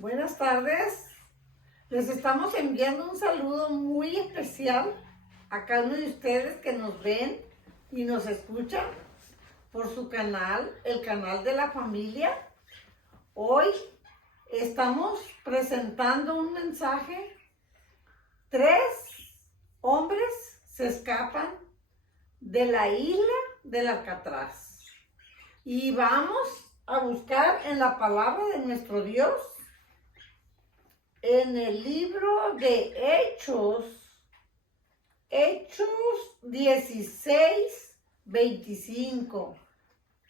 Buenas tardes. Les estamos enviando un saludo muy especial a cada uno de ustedes que nos ven y nos escuchan por su canal, el canal de la familia. Hoy estamos presentando un mensaje. 3 hombres se escapan de la isla del Alcatraz. Y vamos a buscar en la palabra de nuestro Dios, en el libro de Hechos 16, 25,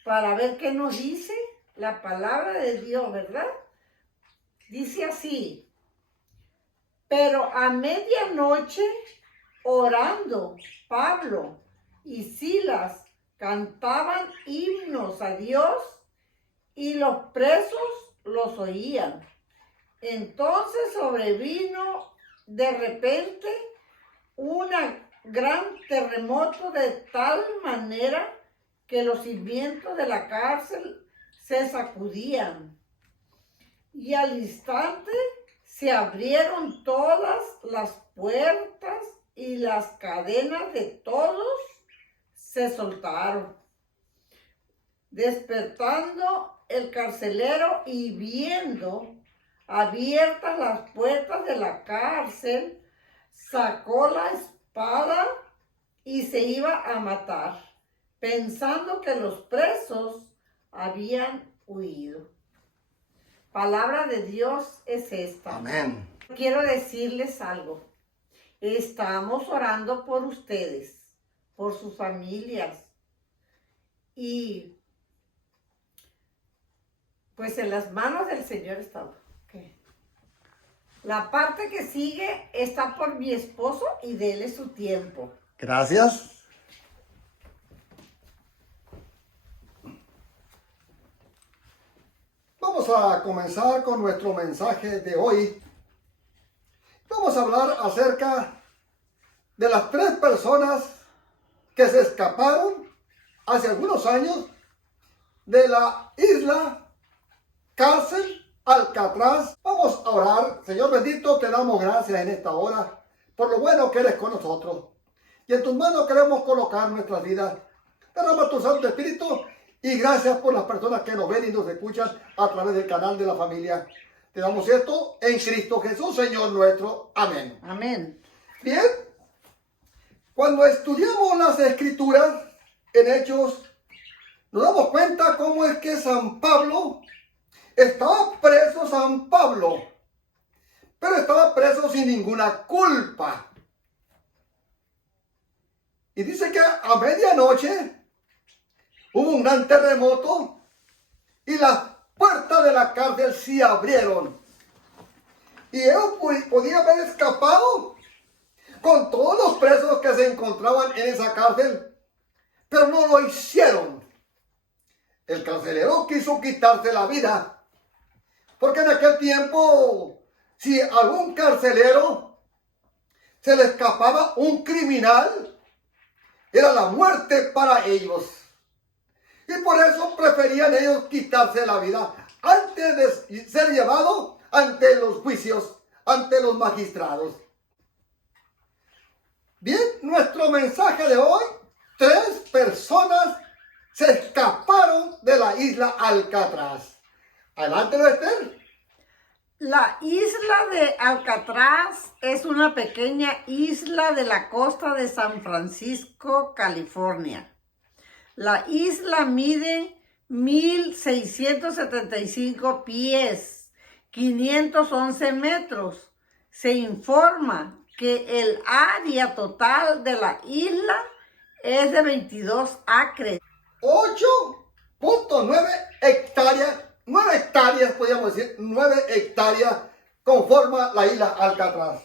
para ver qué nos dice la palabra de Dios, ¿verdad? Dice así: pero a medianoche, orando, Pablo y Silas cantaban himnos a Dios y los presos los oían. Entonces sobrevino de repente un gran terremoto de tal manera que los cimientos de la cárcel se sacudían. Y al instante se abrieron todas las puertas y las cadenas de todos se soltaron. Despertando el carcelero y viendo abiertas las puertas de la cárcel, sacó la espada y se iba a matar, pensando que los presos habían huido. Palabra de Dios es esta. Amén. Quiero decirles algo. Estamos orando por ustedes, por sus familias, y pues en las manos del Señor estamos. Okay. La parte que sigue está por mi esposo y déle su tiempo. Gracias. Vamos a comenzar con nuestro mensaje de hoy. Vamos a hablar acerca de las 3 personas que se escaparon hace algunos años de la isla cárcel Alcatraz. Vamos a orar. Señor bendito, te damos gracias en esta hora por lo bueno que eres con nosotros. Y en tus manos queremos colocar nuestras vidas. Derrama tu Santo Espíritu y gracias por las personas que nos ven y nos escuchan a través del canal de la familia. Te damos esto en Cristo Jesús, Señor nuestro. Amén. Amén. Bien, cuando estudiamos las Escrituras en Hechos, nos damos cuenta cómo es que San Pablo estaba preso, pero estaba preso sin ninguna culpa. Y dice que a medianoche hubo un gran terremoto y las puertas de la cárcel se abrieron. Y ellos podían haber escapado con todos los presos que se encontraban en esa cárcel, pero no lo hicieron. El carcelero quiso quitarse la vida, porque en aquel tiempo, si algún carcelero se le escapaba un criminal, era la muerte para ellos. Y por eso preferían ellos quitarse la vida antes de ser llevados ante los juicios, ante los magistrados. Bien, nuestro mensaje de hoy: 3 personas se escaparon de la isla Alcatraz. Adelante, Esther. La isla de Alcatraz es una pequeña isla de la costa de San Francisco, California. La isla mide 1,675 pies, 511 metros. Se informa que el área total de la isla es de 22 acres. 8.9 hectáreas, 9 hectáreas, podríamos decir, 9 hectáreas conforma la isla Alcatraz.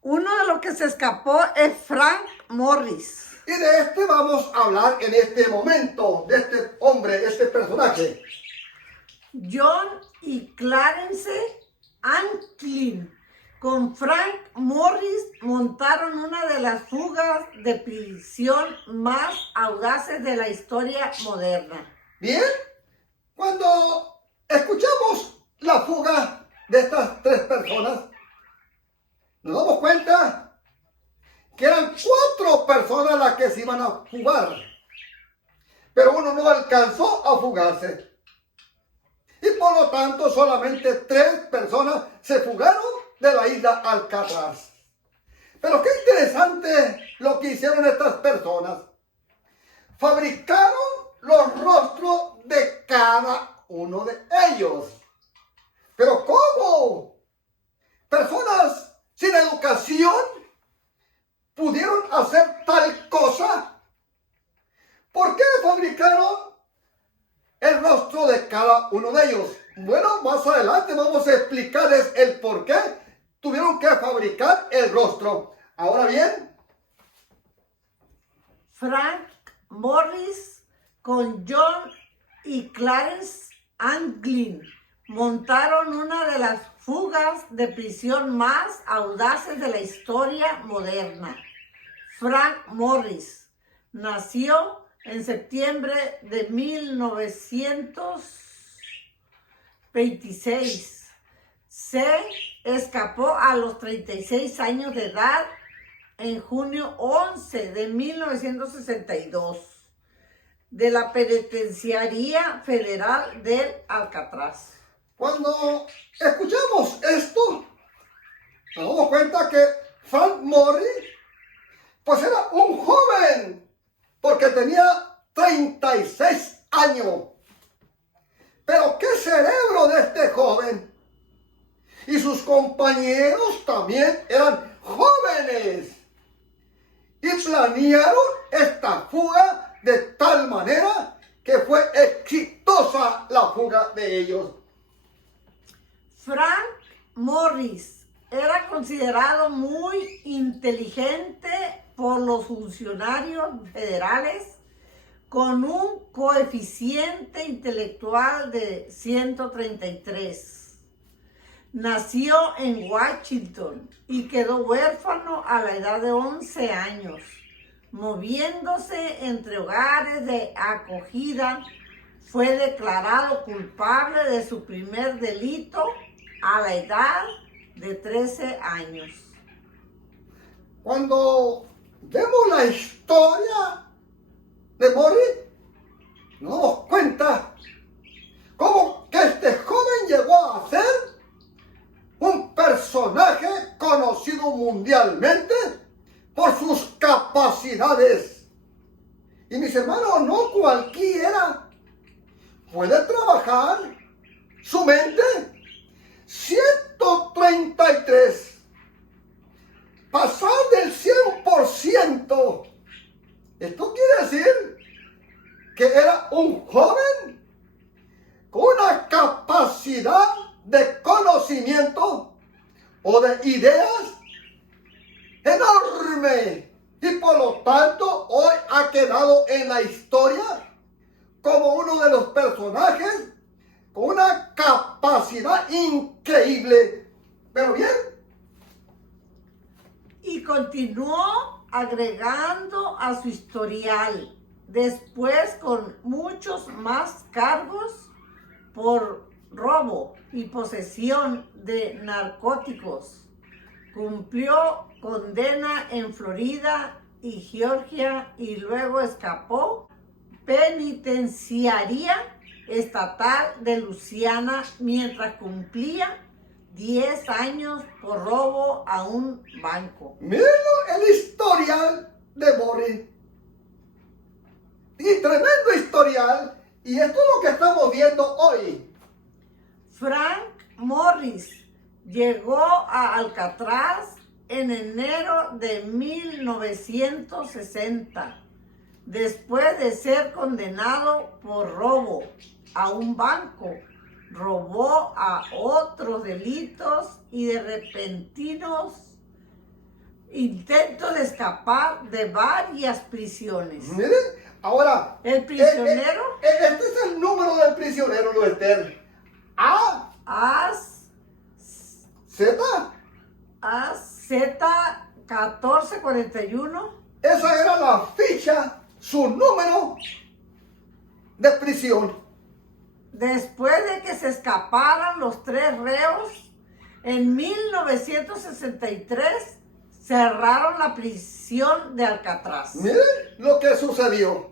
Uno de los que se escapó es Frank Morris. Y de este vamos a hablar en este momento, de este hombre, este personaje. John y Clarence Anglin con Frank Morris montaron una de las fugas de prisión más audaces de la historia moderna. Bien, cuando escuchamos la fuga de estas tres personas, nos damos cuenta que eran 4 personas las que se iban a fugar, pero uno no alcanzó a fugarse. Y por lo tanto solamente 3 personas se fugaron de la isla Alcatraz. Pero qué interesante lo que hicieron estas personas. Fabricaron los rostros de cada uno de ellos. Pero ¿cómo? Personas sin educación pudieron hacer tal cosa. ¿Por qué fabricaron el rostro de cada uno de ellos? Bueno, más adelante vamos a explicarles el por qué tuvieron que fabricar el rostro. Ahora bien, Frank Morris con John y Clarence Anglin montaron una de las fugas de prisión más audaces de la historia moderna. Frank Morris nació en septiembre de 1926. Se escapó a los 36 años de edad en junio 11 de 1962 de la Penitenciaría Federal del Alcatraz. cuando escuchamos esto, nos damos cuenta que Frank Morris, pues era un joven, porque tenía 36 años. Pero qué cerebro de este joven. Y sus compañeros también eran jóvenes. Y planearon esta fuga de tal manera que fue exitosa la fuga de ellos. Frank Morris era considerado muy inteligente por los funcionarios federales con un coeficiente intelectual de 133. Nació en Washington y quedó huérfano a la edad de 11 años, moviéndose entre hogares de acogida. Fue declarado culpable de su primer delito a la edad de 13 años. Cuando vemos la historia de Morris, nos damos cuenta cómo que este joven llegó a ser un personaje conocido mundialmente por sus capacidades. Y mis hermanos, no cualquiera puede trabajar su mente. 133. Pasar del 100%. Esto quiere decir que era un joven con una capacidad de conocimiento o de ideas enorme. Y por lo tanto hoy ha quedado en la historia como uno de los personajes con una capacidad increíble. Pero bien. Y continuó agregando a su historial, después con muchos más cargos por robo y posesión de narcóticos. Cumplió condena en Florida y Georgia y luego escapó penitenciaría estatal de Luisiana mientras cumplía 10 años por robo a un banco. Miren el historial de Morris. Y tremendo historial. Y esto es lo que estamos viendo hoy. Frank Morris llegó a Alcatraz en enero de 1960, después de ser condenado por robo a un banco. Robó a otros delitos y de repentinos intentos de escapar de varias prisiones. Miren, ahora, El prisionero este es el número del prisionero, Luester. A, Z, Z1441. esa era la ficha, su número de prisión. después de que se escaparan los 3 reos, en 1963 cerraron la prisión de Alcatraz. Miren lo que sucedió,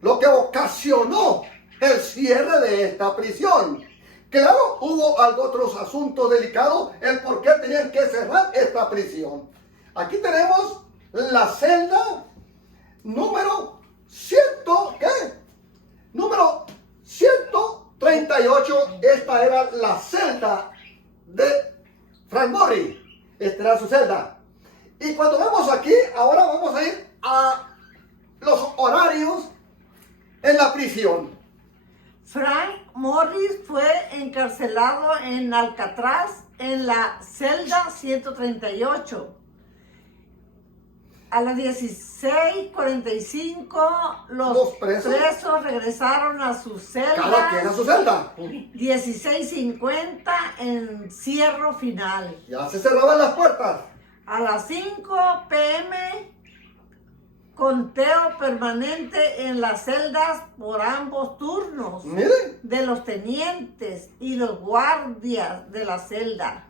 lo que ocasionó el cierre de esta prisión. Claro, hubo otros asuntos delicados, el por qué tenían que cerrar esta prisión. Aquí tenemos la celda número 138. Esta era la celda de Frank Morris. Esta era su celda. Y cuando vemos aquí, ahora vamos a ir a los horarios en la prisión. Frank Morris fue encarcelado en Alcatraz en la celda 138. A las 16:45 los presos regresaron a sus celdas. Cada quien a su celda. 16:50 encierro final. Ya se cerraban las puertas. A las 5 p.m. conteo permanente en las celdas por ambos turnos. Miren. De los tenientes y los guardias de la celda.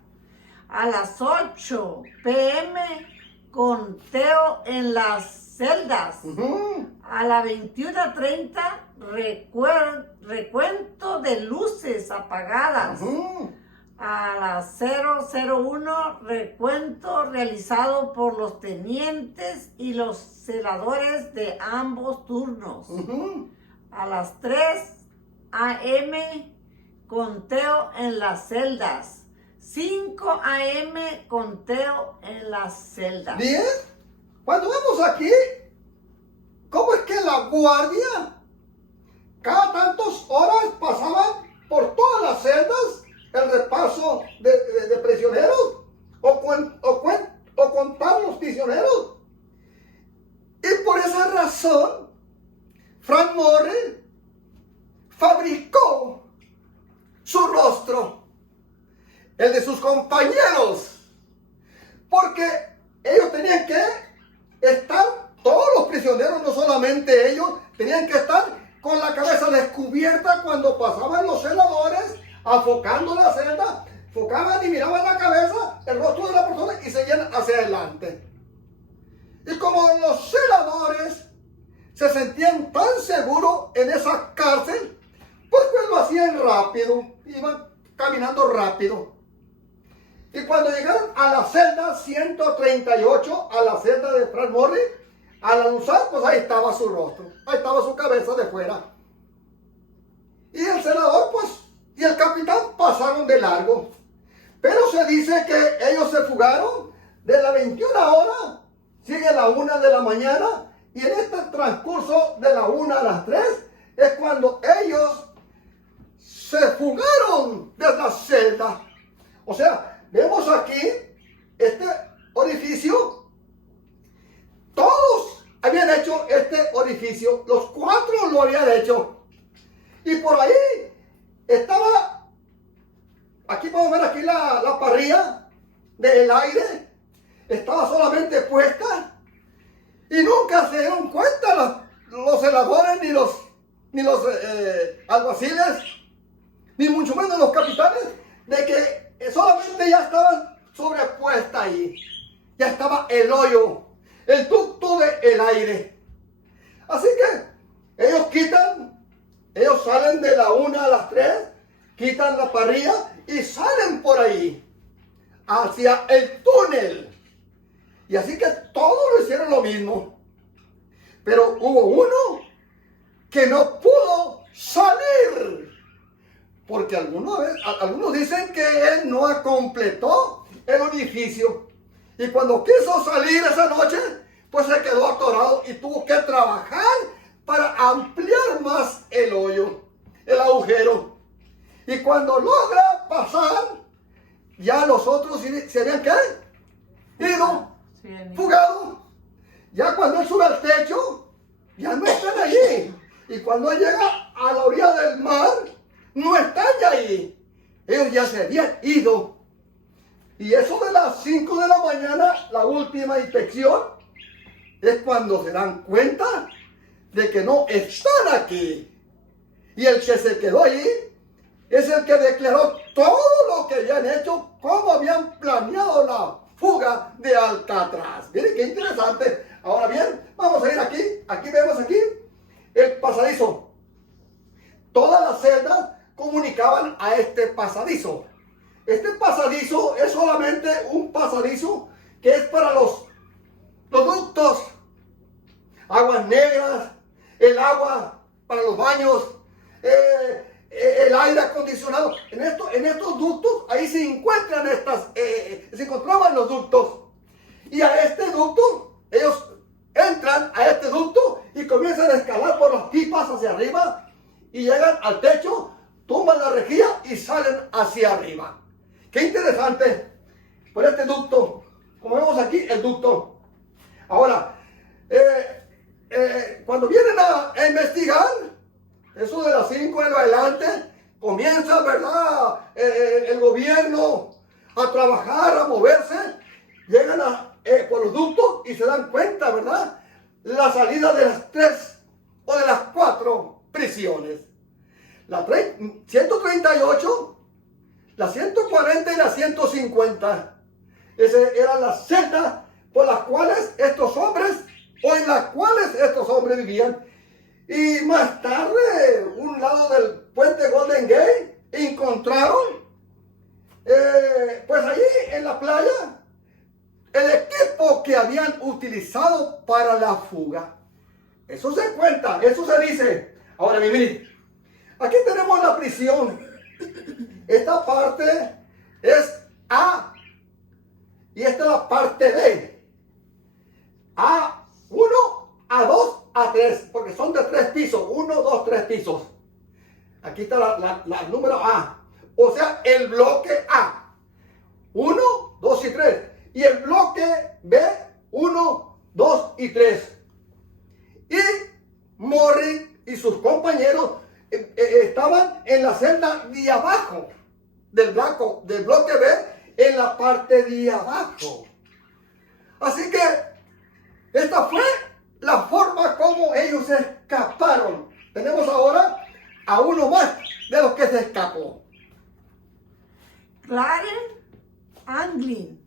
A las 8 p.m. conteo en las celdas. A las 21:30 recuento de luces apagadas. A las 0:01 recuento realizado por los tenientes y los celadores de ambos turnos. A las 3 a.m. conteo en las celdas. 5 a.m. conteo en las celdas. Bien, cuando vemos aquí, ¿cómo es que la guardia cada tantas horas pasaban por todas las celdas el repaso de prisioneros o contar los prisioneros? Y por esa razón, Frank Morris fabricó su rostro, el de sus compañeros, porque ellos tenían que estar, todos los prisioneros, no solamente ellos, tenían que estar con la cabeza descubierta cuando pasaban los celadores, afocando la celda, enfocaban y miraban la cabeza, el rostro de la persona y seguían hacia adelante. Y como los celadores se sentían tan seguros en esa cárcel, pues lo hacían rápido, iban caminando rápido. Y cuando llegaron a la celda 138, a la celda de Frank Morris, al anunciar, pues ahí estaba su rostro, ahí estaba su cabeza de fuera. Y el celador, pues, y el capitán pasaron de largo. Pero se dice que ellos se fugaron de las 21 horas, sigue la 1 de la mañana, y en este transcurso de la 1 a las 3 es cuando ellos se fugaron de la celda. O sea, vemos aquí este orificio. Todos habían hecho este orificio, los 4 lo habían hecho. Y por ahí estaba, aquí podemos ver aquí la parrilla del aire, estaba solamente puesta y nunca se dieron cuenta los celadores ni los alguaciles, ni mucho menos los capitanes, de que solamente ya estaban sobrepuesta ahí, ya estaba el hoyo, el ducto del aire. Así que ellos salen de la 1 a las 3, quitan la parrilla y salen por ahí hacia el túnel. Y así que todos lo hicieron lo mismo. Pero hubo uno que no pudo salir, porque algunos dicen que él no completó el orificio. Y cuando quiso salir esa noche, pues se quedó atorado y tuvo que trabajar para ampliar más el hoyo, el agujero. Y cuando logra pasar, ya los otros se habían ido, fugado. Ya cuando él sube al techo, ya no están allí. Y cuando llega a la orilla del mar, no están ya ahí. Ellos ya se habían ido. Y eso de las 5 de la mañana, la última inspección, es cuando se dan cuenta de que no están aquí. Y el que se quedó ahí es el que declaró todo lo que habían hecho, cómo habían planeado la fuga de Alcatraz. Miren qué interesante. Ahora bien, vamos a ir aquí. Aquí vemos aquí el pasadizo. Todas las celdas comunicaban a este pasadizo. Este pasadizo es solamente un pasadizo que es para los ductos, aguas negras, el agua para los baños, el aire acondicionado. En estos ductos, ahí se encuentran se encontraban los ductos. Y a este ducto, ellos entran a este ducto y comienzan a escalar por las pipas hacia arriba y llegan al techo, tumban la rejilla y salen hacia arriba. Qué interesante por este ducto. Como vemos aquí, el ducto. Ahora, cuando vienen a investigar, eso de las 5 en adelante, comienza, ¿verdad? El gobierno a trabajar, a moverse, llegan por los ductos y se dan cuenta, ¿verdad? La salida de las 3 o de las 4 prisiones. La 138, la 140 y la 150. Esas eran las celdas por las cuales estos hombres, o en las cuales estos hombres vivían. Y más tarde, un lado del puente Golden Gate, encontraron, pues allí en la playa, el equipo que habían utilizado para la fuga. Eso se cuenta, eso se dice. Ahora, miren, aquí tenemos la prisión. Esta parte es A y esta es la parte B. A1, A2, A3, porque son de 3 pisos. 1, 2, 3 pisos. Aquí está la número A. O sea, el bloque A. 1, 2 y 3. Y el bloque B, 1, 2 y 3. Y Morris y sus compañeros estaban en la celda de abajo del bloque B, en la parte de abajo. Así que esta fue la forma como ellos escaparon. Tenemos ahora a uno más de los que se escapó. Clarence Anglin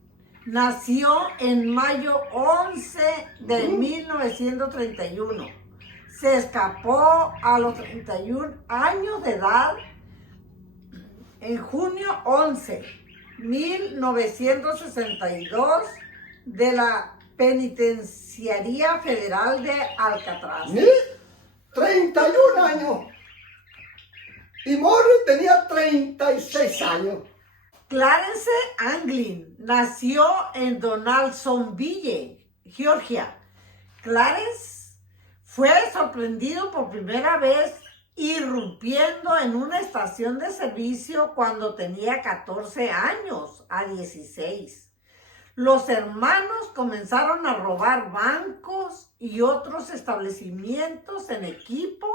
nació en mayo 11 de 1931. Se escapó a los 31 años de edad en junio 11, 1962 de la Penitenciaría Federal de Alcatraz. Mire, 31 años. Y Morris tenía 36 años. Clarence Anglin nació en Donaldsonville, Georgia. Clarence fue sorprendido por primera vez irrumpiendo en una estación de servicio cuando tenía 14 años a 16. Los hermanos comenzaron a robar bancos y otros establecimientos en equipo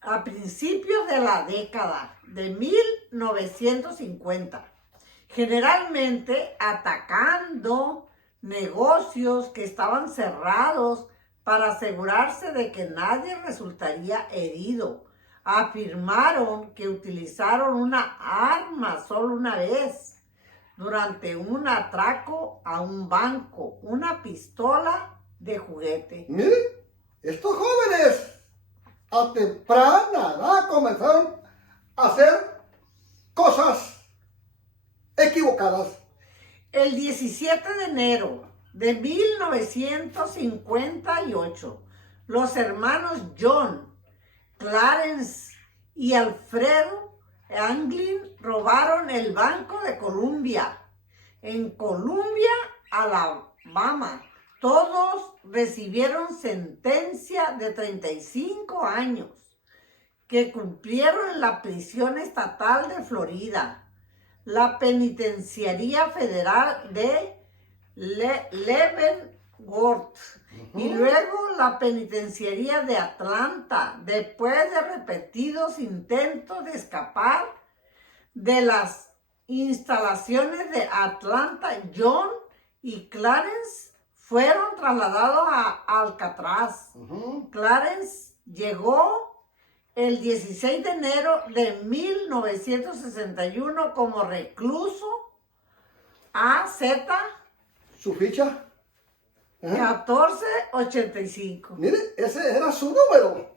a principios de la década de 1950, generalmente atacando negocios que estaban cerrados para asegurarse de que nadie resultaría herido. Afirmaron que utilizaron una arma solo una vez durante un atraco a un banco, una pistola de juguete. Miren, estos jóvenes a temprana edad comenzaron a hacer cosas equivocadas. El 17 de enero de 1958, los hermanos John, Clarence y Alfredo Anglin robaron el Banco de Columbia en Columbia, Alabama. Todos recibieron sentencia de 35 años que cumplieron en la prisión estatal de Florida, la Penitenciaría Federal de Leavenworth y luego la Penitenciaría de Atlanta, después de repetidos intentos de escapar de las instalaciones de Atlanta. John y Clarence fueron trasladados a Alcatraz. Clarence llegó el 16 de enero de 1961 como recluso AZ Su ficha. Ajá. 1485. Mire, ese era su número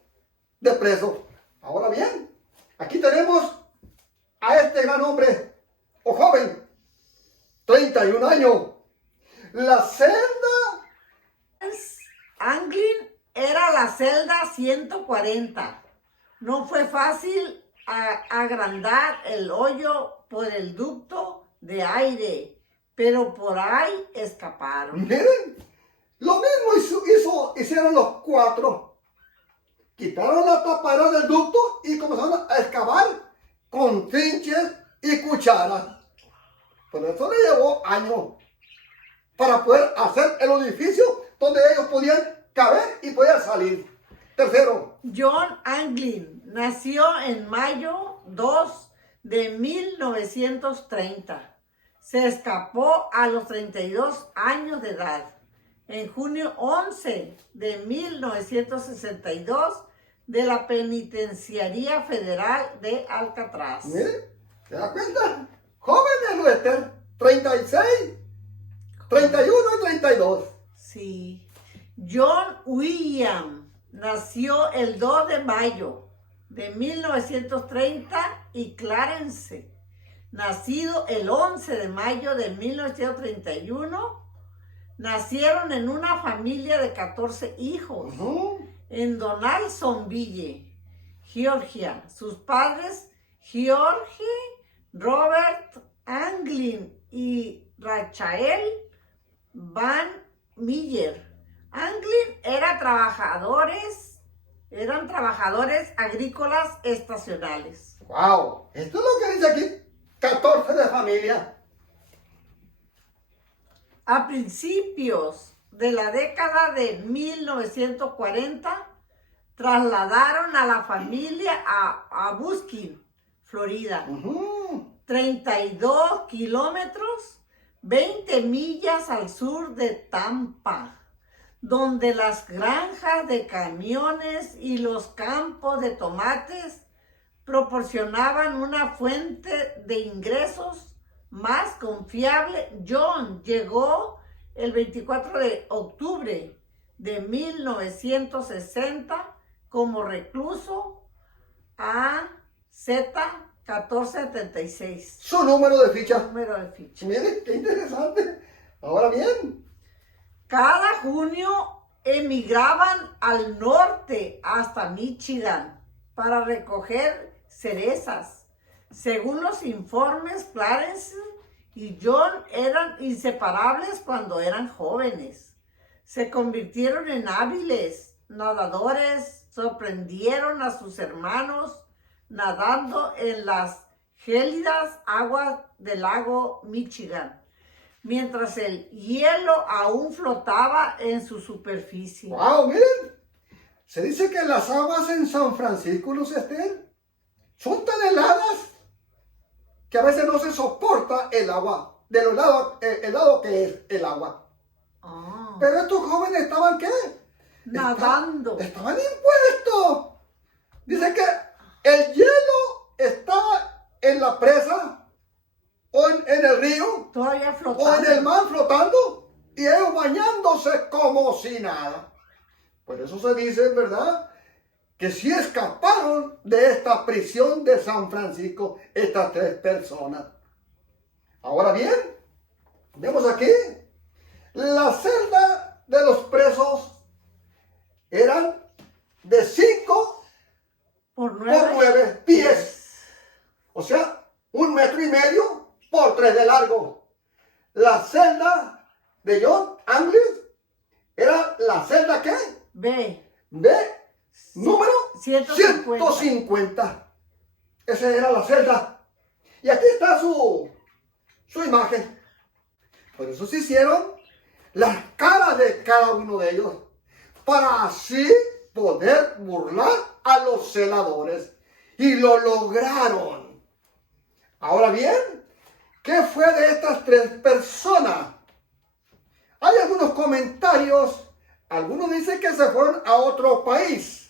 de preso. Ahora bien, aquí tenemos a este gran hombre, o joven, 31 años. La celda Anglin era la celda 140. No fue fácil agrandar el hoyo por el ducto de aire, pero por ahí escaparon. Miren, lo mismo hicieron los cuatro. Quitaron la tapadera del ducto y comenzaron a excavar con trinches y cucharas. Por eso le llevó años para poder hacer el edificio donde ellos podían caber y podían salir. Tercero, John Anglin nació en mayo 2 de 1930. Se escapó a los 32 años de edad. En junio 11 de 1962 de la Penitenciaría Federal de Alcatraz. mire, ¿se da cuenta? Jóvenes nuestros, 36, 31 y 32. Sí. John William nació el 2 de mayo de 1930 y Clarence, nacido el 11 de mayo de 1931, nacieron en una familia de 14 hijos en Donaldsonville, Georgia. Sus padres, George Robert Anglin y Rachel Van Miller. Anglin eran trabajadores agrícolas estacionales. Wow, esto es lo que dice aquí, 14 de familia. A principios de la década de 1940, trasladaron a la familia a Buskin, Florida. 32 kilómetros, 20 millas al sur de Tampa, donde las granjas de camiones y los campos de tomates proporcionaban una fuente de ingresos más confiable. John llegó el 24 de octubre de 1960 como recluso a Z1476. Su número de ficha. Número de ficha. Miren, qué interesante. Ahora bien, Cada junio emigraban al norte hasta Michigan para recoger cerezas. Según los informes, Clarence y John eran inseparables cuando eran jóvenes. Se convirtieron en hábiles nadadores, sorprendieron a sus hermanos nadando en las gélidas aguas del lago Michigan, mientras el hielo aún flotaba en su superficie. wow, miren, se dice que las aguas en San Francisco, Luz Esther, son tan heladas que a veces no se soporta el agua, de lo helado que es el agua. Ah, Pero estos jóvenes estaban, ¿qué? nadando. Estaban impuestos. Dice que el hielo estaba en la presa o en el río Todavía o en flotando. el mar flotando y ellos bañándose como si nada. Por eso se dice, ¿verdad?, que sí escaparon de esta prisión de San Francisco estas tres personas. Ahora bien, vemos aquí, la celda de los presos eran de 5 por por 9 pies. O sea, 1,5 metros por 3 de largo. La celda de John Anglin era la celda, ¿qué? B. Número 150. Esa era la celda. Y aquí está su imagen. Por eso se hicieron las caras de cada uno de ellos, para así poder burlar a los celadores. Y lo lograron. Ahora bien, ¿qué fue de estas tres personas? Hay algunos comentarios. Algunos dicen que se fueron a otro país.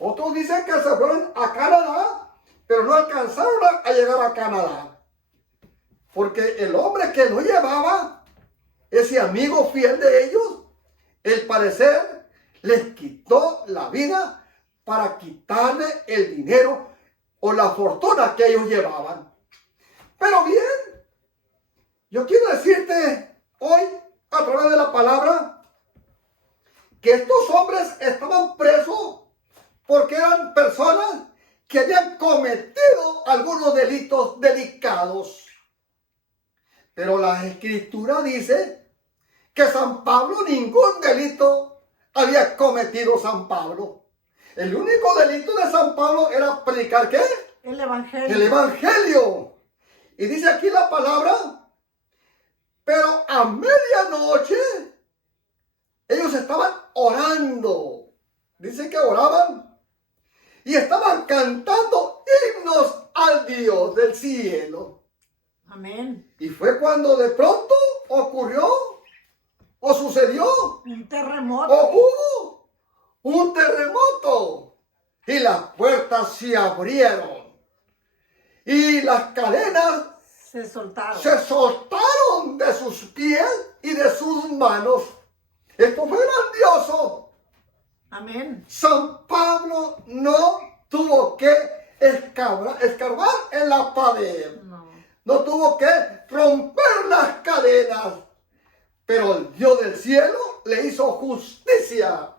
Otros dicen que se fueron a Canadá, pero no alcanzaron a llegar a Canadá. Porque el hombre que lo llevaba, ese amigo fiel de ellos, al parecer les quitó la vida para quitarle el dinero o la fortuna que ellos llevaban. Pero bien, yo quiero decirte hoy, a través de la palabra, que estos hombres estaban presos porque eran personas que habían cometido algunos delitos delicados. Pero la Escritura dice que San Pablo ningún delito había cometido San Pablo. El único delito de San Pablo era predicar ¿qué? El Evangelio. El Evangelio. Y dice aquí la palabra, pero a medianoche ellos estaban orando. Dice que oraban y estaban cantando himnos al Dios del cielo. Amén. Y fue cuando de pronto ocurrió o sucedió Un terremoto. o hubo un terremoto y las puertas se abrieron y las cadenas Se soltaron. se soltaron de sus pies y de sus manos. Esto fue grandioso. Amén. San Pablo no tuvo que escarbar en la pared. No tuvo que romper las cadenas. Pero el Dios del cielo le hizo justicia.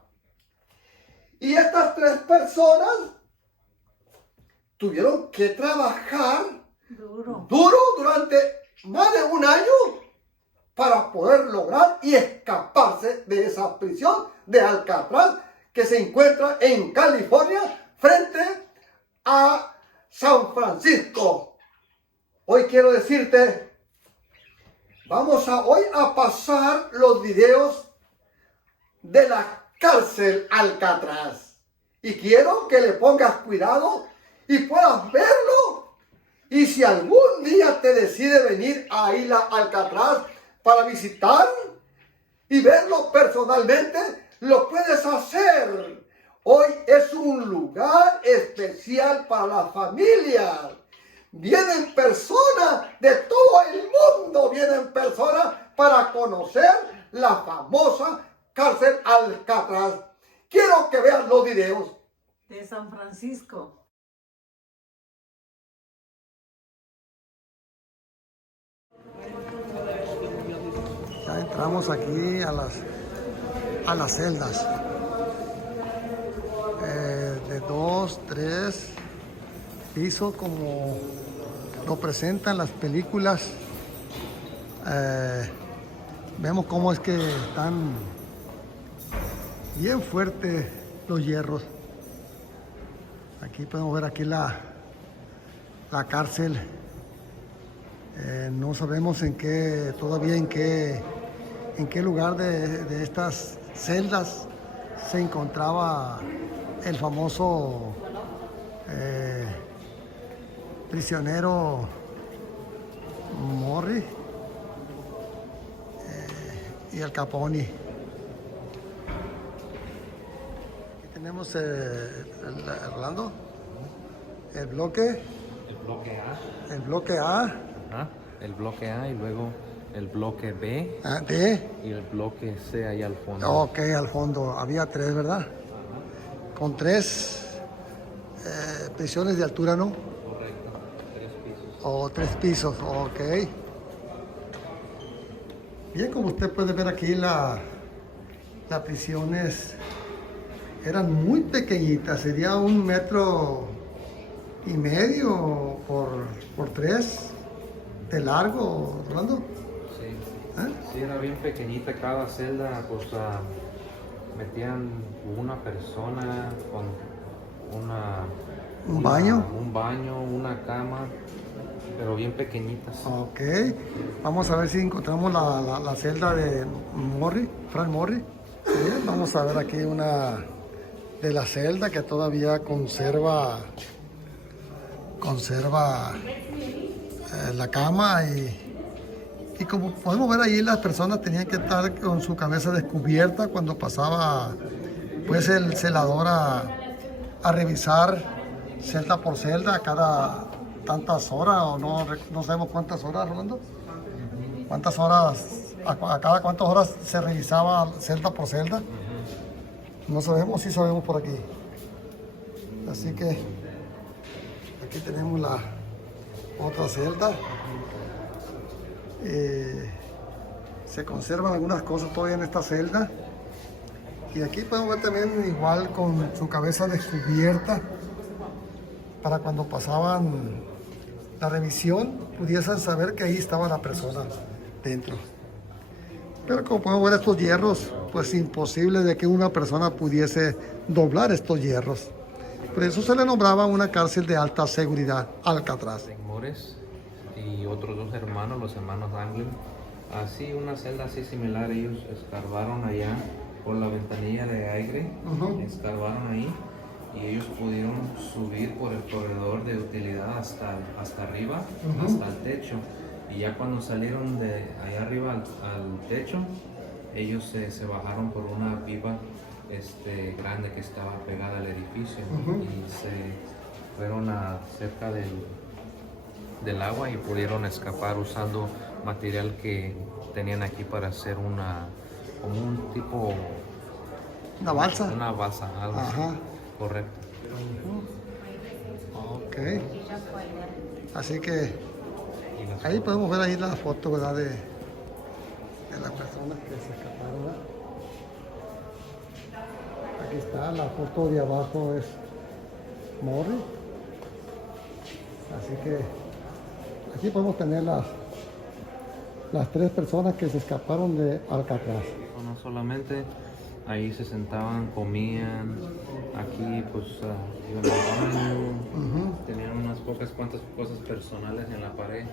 Y estas tres personas tuvieron que trabajar Duro. durante más de un año para poder lograr y escaparse de esa prisión de Alcatraz que se encuentra en California frente a San Francisco. Hoy quiero decirte, vamos hoy a pasar los videos de la cárcel Alcatraz. Y quiero que le pongas cuidado y puedas verlo. Y si algún día te decide venir a Isla Alcatraz para visitar y verlo personalmente, lo puedes hacer. Hoy es un lugar especial para las familias. Vienen personas de todo el mundo, vienen personas para conocer la famosa cárcel Alcatraz. Quiero que vean los videos. De San Francisco. Ya entramos aquí a las celdas. De 2, 3 pisos como lo presentan las películas. Vemos cómo es que están bien fuertes los hierros. Aquí podemos ver aquí la cárcel. No sabemos todavía en qué lugar de estas celdas se encontraba el famoso prisionero Morri y el Caponi. Aquí tenemos Orlando, el bloque A. El bloque A. Ajá, el bloque A y luego el bloque B D. y el bloque C ahí al fondo. Ok, al fondo. Había 3, ¿verdad? Con 3 prisiones de altura, ¿no? Correcto, 3 pisos. O 3 pisos, ok. Bien, como usted puede ver aquí, las prisiones eran muy pequeñitas. Sería 1,5 metros por 3 de largo, Rolando. Sí. Sí, era bien pequeñita cada celda, pues metían una persona con ¿Un baño? Un baño, una cama, pero bien pequeñitas. Ok, vamos a ver si encontramos la celda de Frank Morri. Bien, vamos a ver aquí una de la celda que todavía conserva la cama y como podemos ver ahí, las personas tenían que estar con su cabeza descubierta cuando pasaba pues el celador a revisar celda por celda cada tantas horas, o no sabemos cuántas horas, Rolando. ¿Cuántas horas, a cada cuántas horas se revisaba celda por celda? No sabemos, sí sabemos por aquí. Así que aquí tenemos la otra celda. Se conservan algunas cosas todavía en esta celda. Y aquí podemos ver también igual con su cabeza descubierta, para cuando pasaban la revisión pudiesen saber que ahí estaba la persona dentro. Pero como podemos ver, estos hierros, pues imposible de que una persona pudiese doblar estos hierros. Por eso se le nombraba una cárcel de alta seguridad, Alcatraz. Mores y otros dos hermanos, los hermanos Anglin, así una celda así similar, ellos escarbaron allá por la ventanilla de aire, escarbaron ahí y ellos pudieron subir por el corredor de utilidad hasta arriba, hasta el techo. Y ya cuando salieron de allá arriba al techo, ellos se bajaron por una pipa grande que estaba pegada al edificio y se fueron cerca del agua y pudieron escapar usando material que tenían aquí para hacer como un tipo... ¿Una balsa? Una balsa, algo así. Correcto. Ok. Así que ahí podemos ver ahí la foto, ¿verdad? De las personas que se escaparon, ¿verdad? Aquí está, la foto de abajo es Morri. Así que aquí podemos tener las tres personas que se escaparon de Alcatraz. No solamente ahí se sentaban, comían, aquí pues iban al baño, tenían unas cuantas cosas personales en la pared.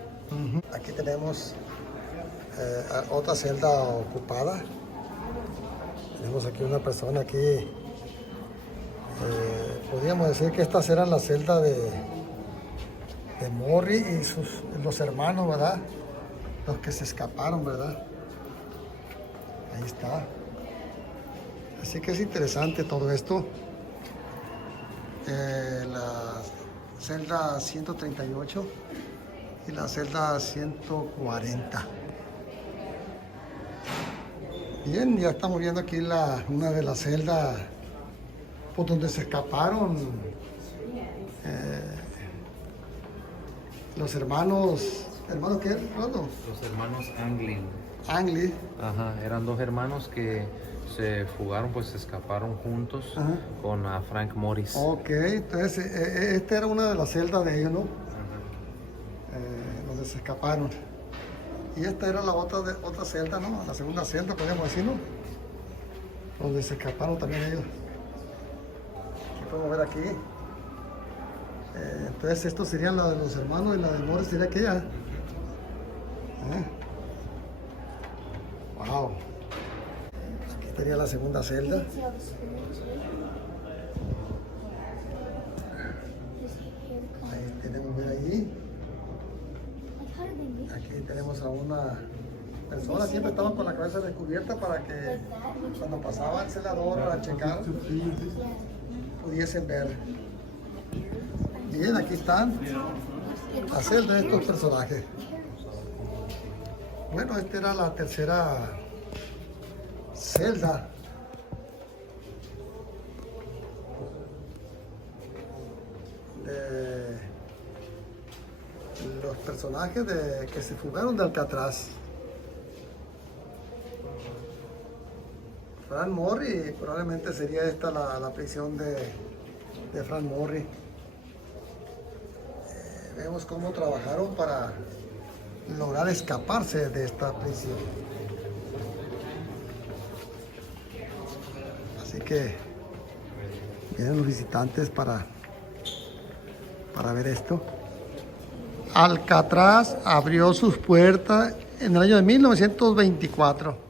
Aquí tenemos otra celda ocupada. Tenemos aquí una persona aquí. Podríamos decir que estas eran las celdas de Morri y los hermanos, ¿verdad? Los que se escaparon, ¿verdad? Ahí está. Así que es interesante todo esto. La celda 138 y la celda 140. Bien, ya estamos viendo aquí una de las celdas por donde se escaparon los hermanos. ¿Hermanos qué? Los hermanos Anglin. Anglin. Ajá, eran dos hermanos que se fugaron, pues se escaparon juntos con Frank Morris. Ok, entonces esta era una de las celdas de ellos, ¿no? Donde se escaparon. Y esta era la otra celda, ¿no? La segunda celda, podemos decir, ¿no? Donde se escaparon también ellos. Aquí podemos ver aquí. Entonces estos serían la de los hermanos y la de Morris sería aquella. Wow. Aquí estaría la segunda celda. Ahí tenemos ver allí. Aquí tenemos a una persona, siempre estaba con la cabeza descubierta para que cuando pasaba el celador a checar pudiesen ver. Bien, aquí están las celdas de estos personajes. Bueno, esta era la tercera celda. De los personajes que se fugaron de Alcatraz. Frank Morri, probablemente sería esta la prisión de Frank Morri. Vemos cómo trabajaron para lograr escaparse de esta prisión. Así que vienen los visitantes para ver esto. Alcatraz abrió sus puertas en el año de 1924.